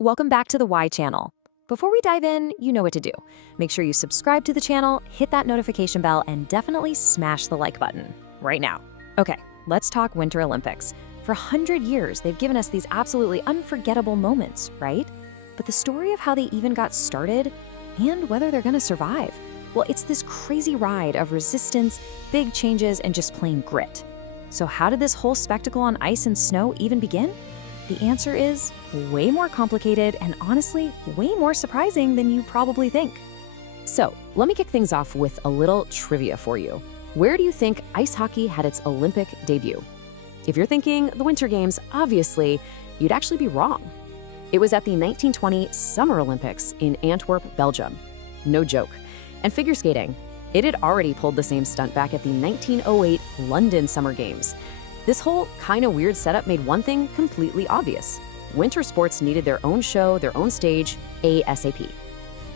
Welcome back to the Y channel. Before we dive in, you know what to do. Make sure you subscribe to the channel, hit that notification bell, and definitely smash the like button right now. Okay, let's talk Winter Olympics. For 100 years, they've given us these absolutely unforgettable moments, right? But the story of how they even got started and whether they're gonna survive, well, it's this crazy ride of resistance, big changes, and just plain grit. So how did this whole spectacle on ice and snow even begin? The answer is way more complicated and honestly, way more surprising than you probably think. So, let me kick things off with a little trivia for you. Where do you think ice hockey had its Olympic debut? If you're thinking the Winter Games, obviously, you'd actually be wrong. It was at the 1920 Summer Olympics in Antwerp, Belgium. No joke. And figure skating, it had already pulled the same stunt back at the 1908 London Summer Games. This whole kind of weird setup made one thing completely obvious. Winter sports needed their own show, their own stage, ASAP.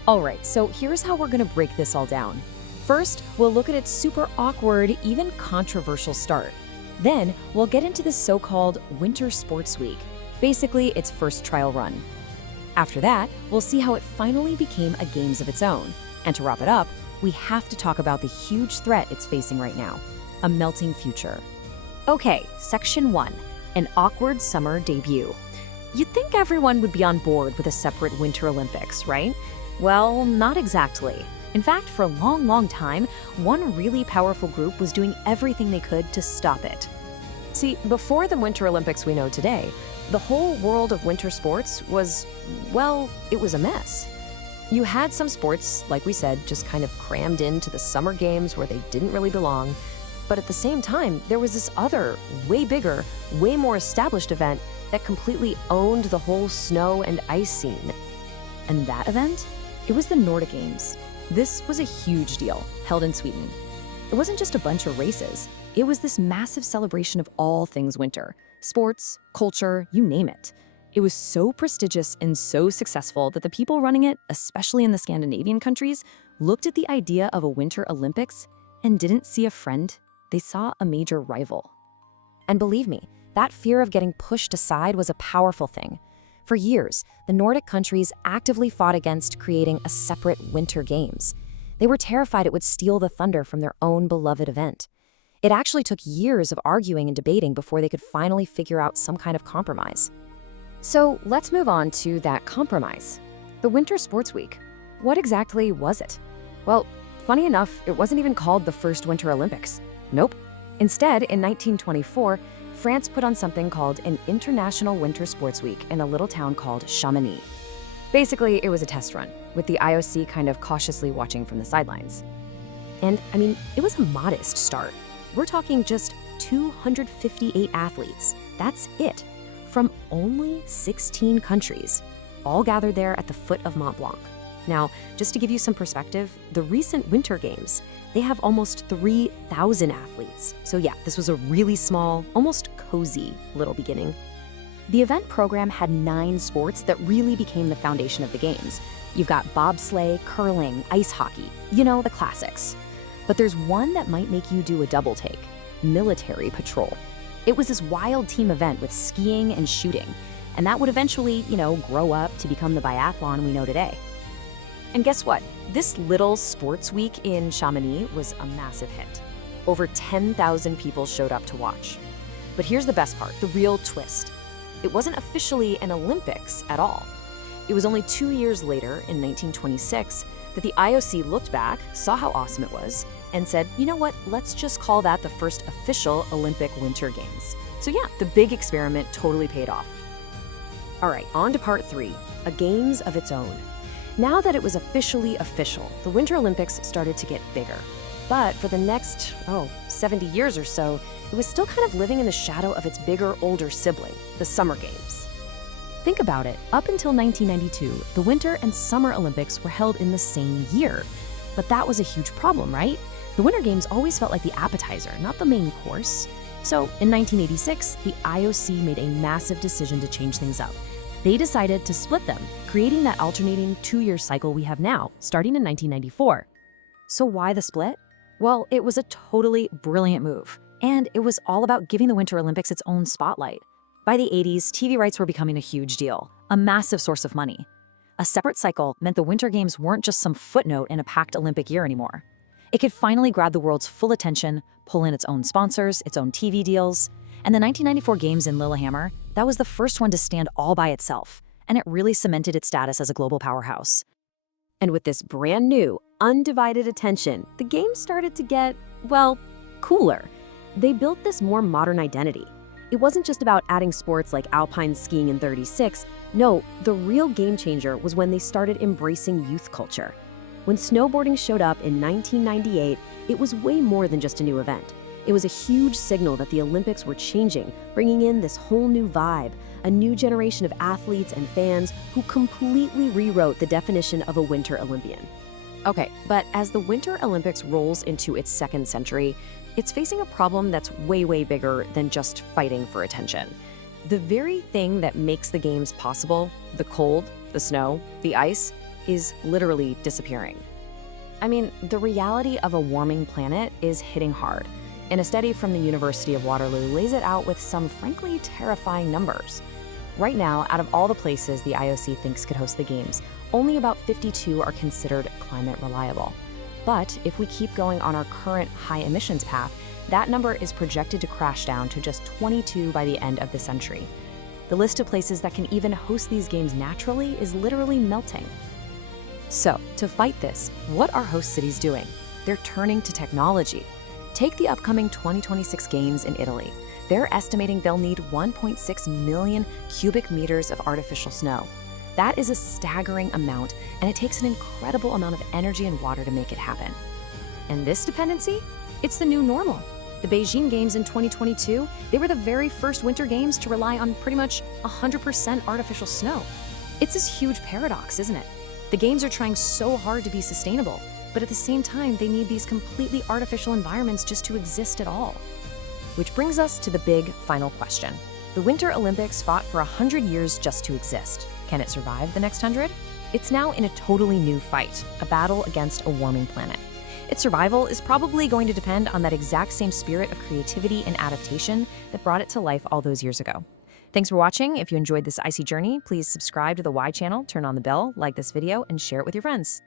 All right, so here's how we're gonna break this all down. First, we'll look at its super awkward, even controversial start. Then, we'll get into the so-called Winter Sports Week, basically its first trial run. After that, we'll see how it finally became a games of its own. And to wrap it up, we have to talk about the huge threat it's facing right now, a melting future. Okay, Section 1, an awkward summer debut. You'd think everyone would be on board with a separate Winter Olympics, right? Well, not exactly. In fact, for a long time, one really powerful group was doing everything they could to stop it. See, before the Winter Olympics we know today, the whole world of winter sports was, well, it was a mess. You had some sports, like we said, just kind of crammed into the summer games where they didn't really belong. But at the same time, there was this other, way bigger, way more established event that completely owned the whole snow and ice scene. And that event? It was the Nordic Games. This was a huge deal, held in Sweden. It wasn't just a bunch of races. It was this massive celebration of all things winter. Sports, culture, you name it. It was so prestigious and so successful that the people running it, especially in the Scandinavian countries, looked at the idea of a Winter Olympics and didn't see a friend. They saw a major rival. And believe me, that fear of getting pushed aside was a powerful thing. For years, the Nordic countries actively fought against creating a separate Winter Games. They were terrified it would steal the thunder from their own beloved event. It actually took years of arguing and debating before they could finally figure out some kind of compromise. So let's move on to that compromise. The Winter Sports Week. What exactly was it? Well, funny enough, it wasn't even called the first Winter Olympics. Nope. Instead, in 1924, France put on something called an International Winter Sports Week in a little town called Chamonix. Basically, it was a test run, with the IOC kind of cautiously watching from the sidelines. And, I mean, it was a modest start. We're talking just 258 athletes. That's it. From only 16 countries, all gathered there at the foot of Mont Blanc. Now, just to give you some perspective, the recent Winter Games, they have almost 3,000 athletes. So yeah, this was a really small, almost cozy little beginning. The event program had 9 sports that really became the foundation of the Games. You've got bobsleigh, curling, ice hockey, you know, the classics. But there's one that might make you do a double take, military patrol. It was this wild team event with skiing and shooting, and that would eventually, grow up to become the biathlon we know today. And guess what? This little sports week in Chamonix was a massive hit. Over 10,000 people showed up to watch. But here's the best part, the real twist. It wasn't officially an Olympics at all. It was only 2 years later, in 1926, that the IOC looked back, saw how awesome it was, and said, you know what, let's just call that the first official Olympic Winter Games. So yeah, the big experiment totally paid off. All right, on to part 3, a games of its own. Now that it was officially official, the Winter Olympics started to get bigger. But for the next, 70 years or so, it was still kind of living in the shadow of its bigger, older sibling, the Summer Games. Think about it, up until 1992, the Winter and Summer Olympics were held in the same year. But that was a huge problem, right? The Winter Games always felt like the appetizer, not the main course. So in 1986, the IOC made a massive decision to change things up. They decided to split them, creating that alternating 2-year cycle we have now, starting in 1994. So why the split? Well, it was a totally brilliant move, and it was all about giving the Winter Olympics its own spotlight. By the 80s, TV rights were becoming a huge deal. a massive source of money. A separate cycle meant the Winter Games weren't just some footnote in a packed Olympic year anymore. It could finally grab the world's full attention, pull in its own sponsors, its own TV deals. And the 1994 Games in Lillehammer, that was the first one to stand all by itself, and it really cemented its status as a global powerhouse. And with this brand new, undivided attention, the Games started to get, well, cooler. They built this more modern identity. It wasn't just about adding sports like alpine skiing in '36. No, the real game changer was when they started embracing youth culture. When snowboarding showed up in 1998, it was way more than just a new event. It was a huge signal that the Olympics were changing, bringing in this whole new vibe, a new generation of athletes and fans who completely rewrote the definition of a Winter Olympian. Okay, but as the Winter Olympics rolls into its second century, it's facing a problem that's way, way bigger than just fighting for attention. The very thing that makes the Games possible, the cold, the snow, the ice, is literally disappearing. I mean, the reality of a warming planet is hitting hard, and a study from the University of Waterloo lays it out with some frankly terrifying numbers. Right now, out of all the places the IOC thinks could host the Games, only about 52 are considered climate reliable. But if we keep going on our current high emissions path, that number is projected to crash down to just 22 by the end of the century. The list of places that can even host these Games naturally is literally melting. So, to fight this, what are host cities doing? They're turning to technology. Take the upcoming 2026 Games in Italy. They're estimating they'll need 1.6 million cubic meters of artificial snow. That is a staggering amount, and it takes an incredible amount of energy and water to make it happen. And this dependency? It's the new normal. The Beijing Games in 2022, they were the very first Winter Games to rely on pretty much 100% artificial snow. It's this huge paradox, isn't it? The Games are trying so hard to be sustainable, but at the same time, they need these completely artificial environments just to exist at all. Which brings us to the big final question. The Winter Olympics fought for 100 years just to exist. Can it survive the next 100? It's now in a totally new fight, a battle against a warming planet. Its survival is probably going to depend on that exact same spirit of creativity and adaptation that brought it to life all those years ago. Thanks for watching. If you enjoyed this icy journey, please subscribe to the Y channel, turn on the bell, like this video, and share it with your friends.